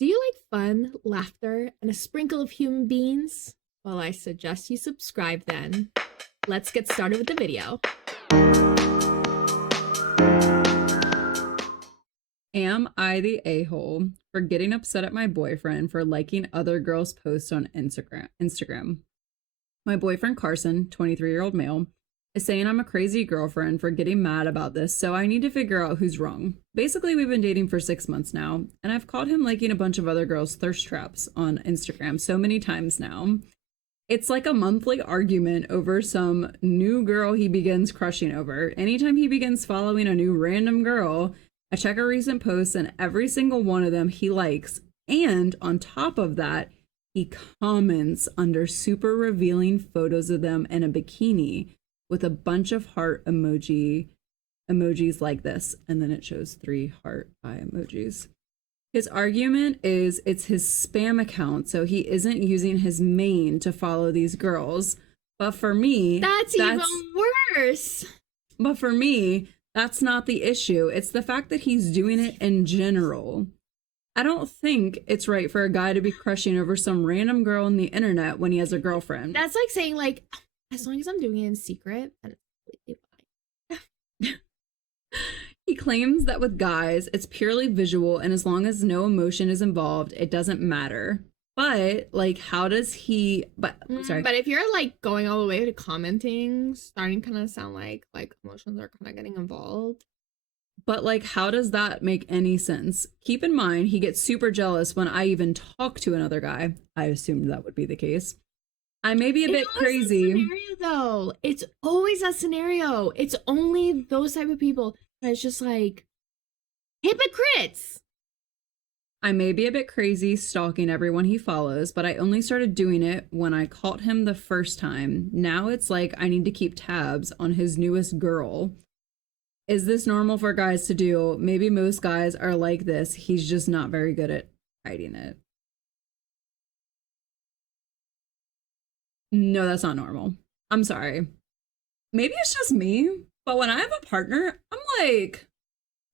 Do you like fun, laughter, and a sprinkle of human beings? Well, I suggest you subscribe then. Let's get started with the video. Am I the a-hole for getting upset at my boyfriend for liking other girls' posts on Instagram? My boyfriend Carson, 23-year-old male, is saying I'm a crazy girlfriend for getting mad about this, so I need to figure out who's wrong. Basically, we've been dating for 6 months now, and I've caught him liking a bunch of other girls' thirst traps on Instagram so many times now. It's like a monthly argument over some new girl he begins crushing over. Anytime he begins following a new random girl, I check her recent posts, and every single one of them he likes. And on top of that, he comments under super revealing photos of them in a bikini with a bunch of heart emojis like this. And then it shows 3 heart eye emojis. His argument is it's his spam account, so he isn't using his main to follow these girls. But for me, that's even worse. But for me, that's not the issue. It's the fact that he's doing it in general. I don't think it's right for a guy to be crushing over some random girl on the internet when he has a girlfriend. That's like saying, like, as long as I'm doing it in secret, then it's completely fine. He claims that with guys, it's purely visual, and as long as no emotion is involved, it doesn't matter. But, like, how does he... I'm sorry. But if you're, like, going all the way to commenting, starting kind of sound like emotions are kind of getting involved. But, like, how does that make any sense? Keep in mind, he gets super jealous when I even talk to another guy. I assumed that would be the case. I may be a bit crazy. Scenario, though. It's always a scenario. It's only those type of people. It's just like hypocrites. I may be a bit crazy stalking everyone he follows, but I only started doing it when I caught him the first time. Now it's like I need to keep tabs on his newest girl. Is this normal for guys to do? Maybe most guys are like this. He's just not very good at hiding it. No, that's not normal. I'm sorry. Maybe it's just me, but when I have a partner, I'm like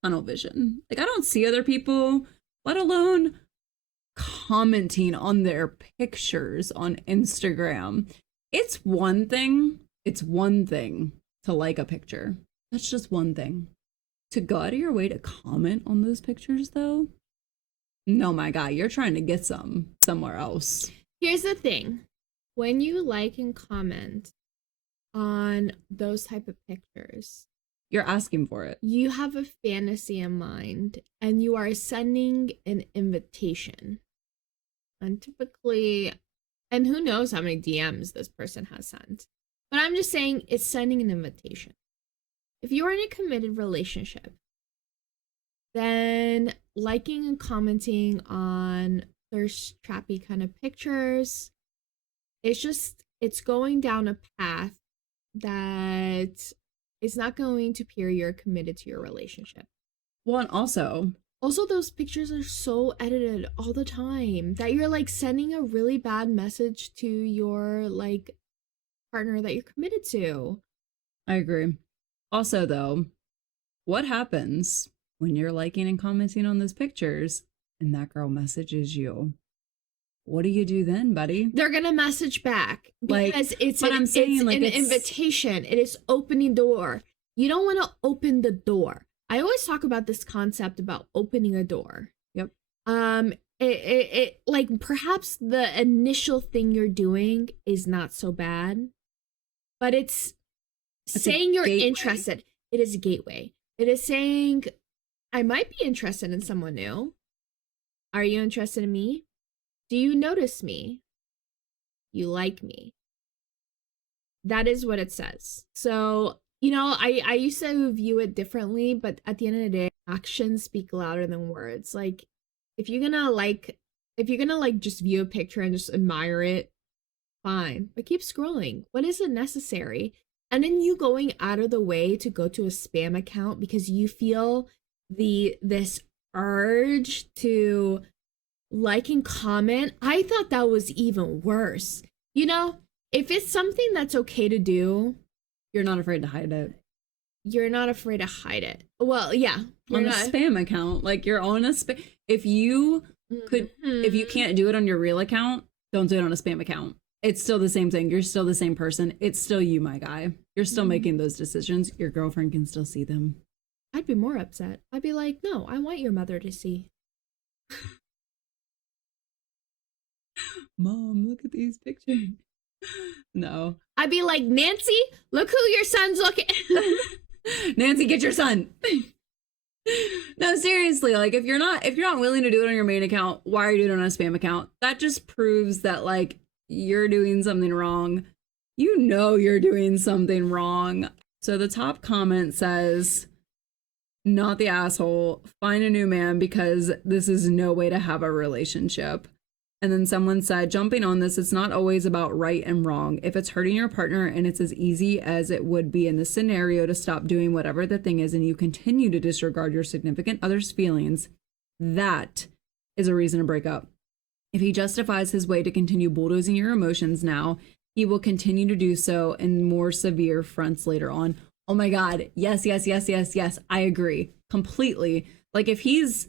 tunnel vision. Like, I don't see other people, let alone commenting on their pictures on Instagram. It's one thing to like a picture. That's just one thing. To go out of your way to comment on those pictures, though? No, my guy, you're trying to get somewhere else. Here's the thing. When you like and comment on those type of pictures, you're asking for it. You have a fantasy in mind, and you are sending an invitation. And typically, and who knows how many DMs this person has sent. But I'm just saying it's sending an invitation. If you're in a committed relationship, then liking and commenting on thirst trappy kind of pictures, it's going down a path that is not going to appear you're committed to your relationship. Well, and also those pictures are so edited all the time that you're like sending a really bad message to your like partner that you're committed to. I agree. Also, though, what happens when you're liking and commenting on those pictures and that girl messages you? What do you do then, buddy? They're gonna message back because it's an invitation. It is opening door. You don't want to open the door. I always talk about this concept about opening a door. Yep. It like perhaps the initial thing you're doing is not so bad, but it's saying you're interested. It is a gateway. It is saying, I might be interested in someone new. Are you interested in me? Do you notice me? You like me? That is what it says. So, you know, I used to view it differently, but at the end of the day, actions speak louder than words. Like, if you're gonna just view a picture and just admire it, fine. But keep scrolling. When is it necessary? And then you going out of the way to go to a spam account because you feel this urge to like and comment. I thought that was even worse. You know, if it's something that's okay to do, you're not afraid to hide it. You're not afraid to hide it. Well, yeah. On a spam account, like you're on a if you If you can't do it on your real account, don't do it on a spam account. It's still the same thing. You're still the same person. It's still you, my guy. You're still making those decisions. Your girlfriend can still see them. I'd be more upset. I'd be like, no, I want your mother to see. Mom, look at these pictures. No. I'd be like, Nancy, look who your son's looking. Nancy, get your son. No, seriously, like if you're not willing to do it on your main account, why are you doing it on a spam account? That just proves that like you're doing something wrong. You know you're doing something wrong. So the top comment says, not the asshole, find a new man because this is no way to have a relationship. And then someone said, jumping on this, it's not always about right and wrong. If it's hurting your partner and it's as easy as it would be in this scenario to stop doing whatever the thing is and you continue to disregard your significant other's feelings, that is a reason to break up. If he justifies his way to continue bulldozing your emotions now, he will continue to do so in more severe fronts later on. Oh my God. Yes. I agree completely. Like if he's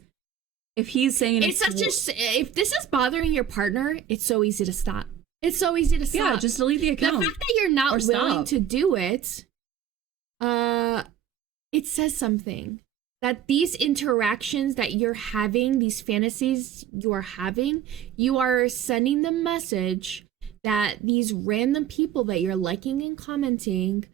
saying if this is bothering your partner, it's so easy to stop. It's so easy to stop. Yeah, just delete the account. The fact that you're not willing to do it, it says something. That these interactions that you're having, these fantasies you are having, you are sending the message that these random people that you're liking and commenting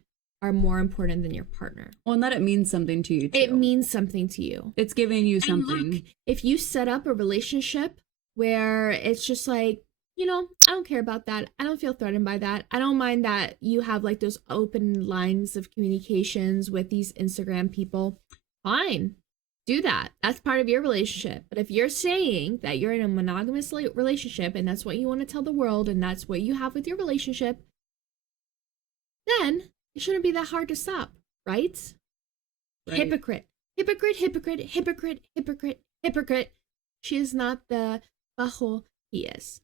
are more important than your partner. Well, and that it means something to you too. It means something to you. It's giving you something. Look, if you set up a relationship where it's just like, you know, I don't care about that. I don't feel threatened by that. I don't mind that you have like those open lines of communications with these Instagram people. Fine. Do that. That's part of your relationship. But if you're saying that you're in a monogamous relationship and that's what you want to tell the world and that's what you have with your relationship, then it shouldn't be that hard to stop, right? Hypocrite. She is not the bajo, he is.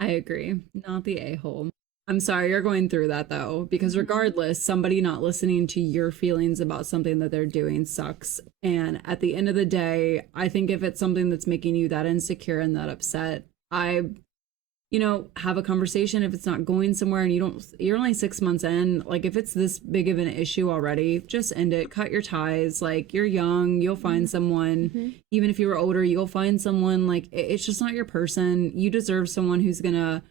I agree. Not the a-hole. I'm sorry you're going through that though, because regardless, somebody not listening to your feelings about something that they're doing sucks. And at the end of the day, I think if it's something that's making you that insecure and that upset, have a conversation. If it's not going somewhere and you're only 6 months in, like if it's this big of an issue already, just end it, cut your ties. Like you're young, you'll find someone. Even if you were older, you'll find someone. Like it's just not your person. You deserve someone who's gonna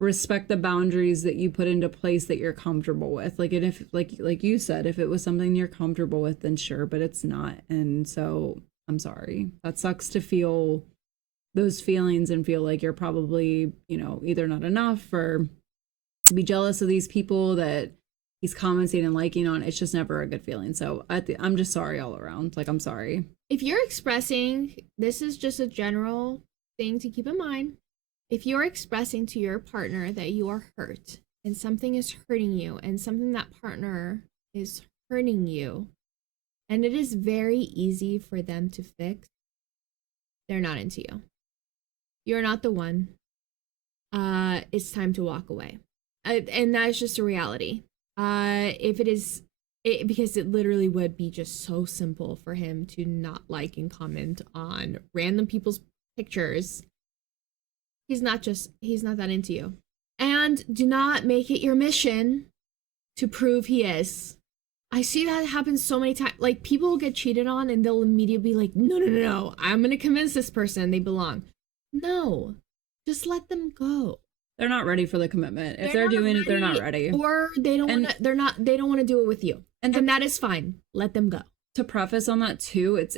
respect the boundaries that you put into place that you're comfortable with. Like, and if like you said, if it was something you're comfortable with, then sure, but it's not. And so I'm sorry. That sucks to feel those feelings and feel like you're probably, either not enough or to be jealous of these people that he's commenting and liking on. It's just never a good feeling. So I'm just sorry all around. Like, I'm sorry. If you're expressing, this is just a general thing to keep in mind. If you're expressing to your partner that you are hurt and something is hurting you and something that partner is hurting you, and it is very easy for them to fix, they're not into you. You're not the one. It's time to walk away. And that's just a reality. If it is, because it literally would be just so simple for him to not like and comment on random people's pictures. He's not that into you. And do not make it your mission to prove he is. I see that happen so many times. Like people will get cheated on and they'll immediately be like, no, I'm going to convince this person they belong. No, just let them go. They're not ready for the commitment. If they're doing it, they're not ready. Or they don't want to, they don't want to do it with you. And that is fine. Let them go. To preface on that too, it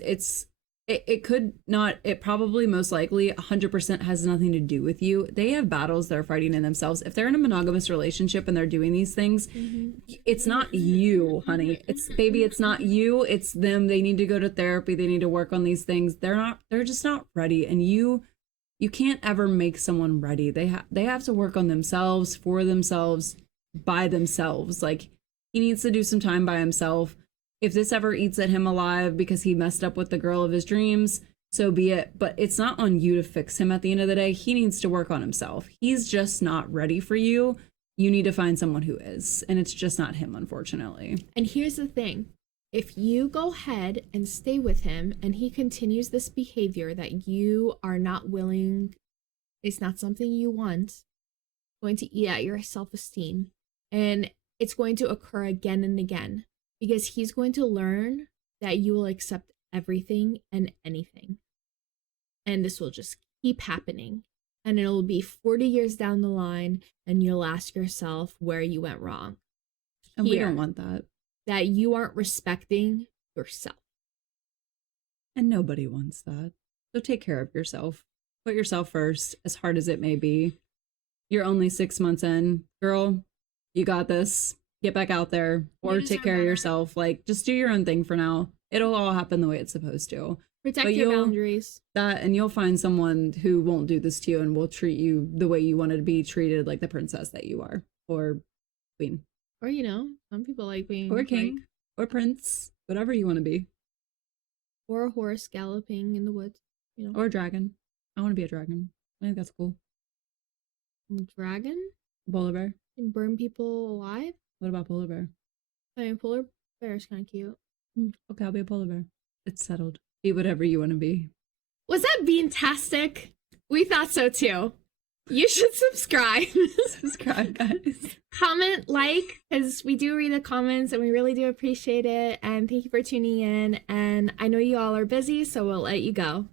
probably most likely 100% has nothing to do with you. They have battles they're fighting in themselves. If they're in a monogamous relationship and they're doing these things, it's not you, honey. It's not you, it's them. They need to go to therapy. They need to work on these things. They're just not ready. And you can't ever make someone ready. They have to work on themselves, for themselves, by themselves. Like he needs to do some time by himself. If this ever eats at him alive because he messed up with the girl of his dreams, so be it. But it's not on you to fix him at the end of the day. He needs to work on himself. He's just not ready for you. You need to find someone who is. And it's just not him, unfortunately. And here's the thing. if you go ahead and stay with him and he continues this behavior that you are not willing, it's not something you want, it's going to eat at your self-esteem. And it's going to occur again and again because he's going to learn that you will accept everything and anything. And this will just keep happening. And it'll be 40 years down the line and you'll ask yourself where you went wrong. And we don't want that. That you aren't respecting yourself. And nobody wants that. So take care of yourself. Put yourself first, as hard as it may be. You're only 6 months in. Girl, you got this. Get back out there or take care of yourself. Like, just do your own thing for now. It'll all happen the way it's supposed to. Protect your boundaries. And you'll find someone who won't do this to you and will treat you the way you wanted to be treated, like the princess that you are, or queen. Or, some people like being... Or king, or prince, whatever you want to be. Or a horse galloping in the woods, Or a dragon. I want to be a dragon. I think that's cool. A dragon? Polar bear. And burn people alive? What about polar bear? I mean, polar bear is kind of cute. Okay, I'll be a polar bear. It's settled. Be whatever you want to be. Was that bean-tastic? We thought so too. You should subscribe. Subscribe, guys. Comment, like, because we do read the comments and we really do appreciate it. And thank you for tuning in. And I know you all are busy, so we'll let you go.